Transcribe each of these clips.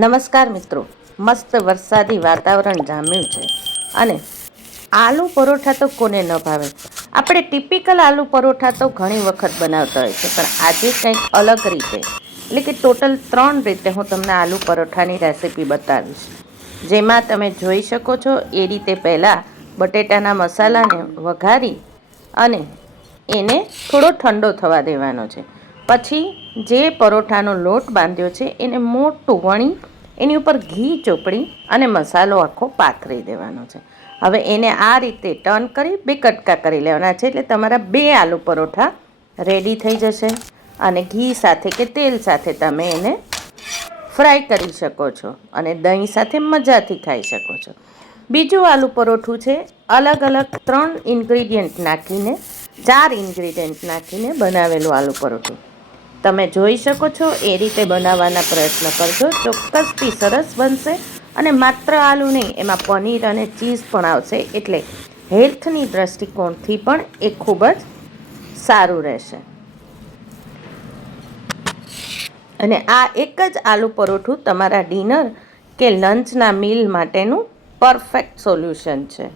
નમસ્કાર મિત્રો, મસ્ત વરસાદી વાતાવરણ જામ્યું છે અને આલુ પરોઠા તો કોને ન ભાવે. આપણે ટિપિકલ આલુ પરોઠા તો ઘણી વખત બનાવતા હોય છે, પણ આજે કંઈક અલગ રીતે, એટલે કે ટોટલ 3 રીતે હું તમને આલુ પરોઠાની રેસિપી બતાવીશ. જેમાં તમે જોઈ શકો છો એ રીતે પહેલાં બટેટાના મસાલાને વઘારી અને એને થોડો ઠંડો થવા દેવાનો છે. પછી જે પરોઠાનો લોટ બાંધ્યો છે એને મોટું વણી એની ઉપર ઘી ચોપડી અને મસાલો આખો પાથરી દેવાનો છે. હવે એને આ રીતે ટર્ન કરી 2 કટકા કરી લેવાના છે, એટલે તમારા 2 આલુ પરોઠા રેડી થઈ જશે અને ઘી સાથે કે તેલ સાથે તમે એને ફ્રાય કરી શકો છો અને દહીં સાથે મજાથી ખાઈ શકો છો. બીજું આલુ પરોઠું છે, અલગ અલગ 3 ઇન્ગ્રીડિયન્ટ નાખીને 4 ઇન્ગ્રીડિયન્ટ નાખીને બનાવેલું આલુ પરોઠું. તમે જોઈ શકો છો એ રીતે બનાવવાના પ્રયત્ન કરજો, ચોક્કસથી સરસ બનશે. અને માત્ર આલુ નહીં, એમાં પનીર અને ચીઝ પણ આવશે, એટલે હેલ્થની દૃષ્ટિકોણથી પણ એ ખૂબ જ સારું રહેશે. અને આ એક જ આલુ પરોઠું તમારા ડિનર કે લંચના મીલ માટેનું પરફેક્ટ સોલ્યુશન છે.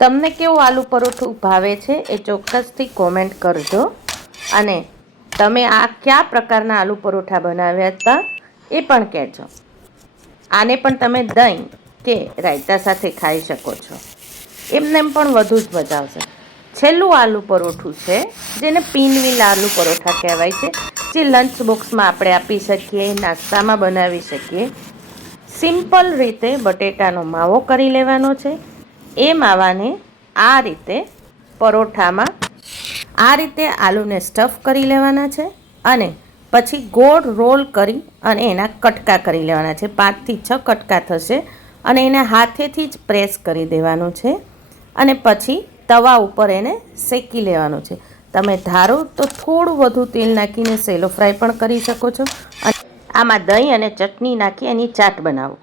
તમને કેવું આલુ પરોઠું ભાવે છે એ ચોક્કસથી કોમેન્ટ કરજો. અને તમે આ કયા પ્રકારના આલુ પરોઠા બનાવ્યા હતા એ પણ કહેજો. આને પણ તમે દહીં કે રાયતા સાથે ખાઈ શકો છો, એમને પણ વધુ જ મજા આવશે. છેલ્લું આલુ પરોઠું છે, જેને પિનવીલ આલુ પરોઠા કહેવાય છે, જે લંચ બોક્સમાં આપણે આપી શકીએ, નાસ્તામાં બનાવી શકીએ. સિમ્પલ રીતે બટેટાનો માવો કરી લેવાનો છે. એ માવાને આ રીતે પરોઠામાં આ રીતે આલુને સ્ટફ કરી લેવાના છે અને પછી ગોળ રોલ કરી અને એના કટકા કરી લેવાના છે. 5 થી 6 કટકા થશે અને એને હાથેથી જ પ્રેસ કરી દેવાનું છે અને પછી તવા ઉપર એને શેકી લેવાનું છે. તમે ધારો તો થોડું વધુ તેલ નાખીને સેલો ફ્રાય પણ કરી શકો છો અને આમાં દહીં અને ચટણી નાખી એની ચાટ બનાવો.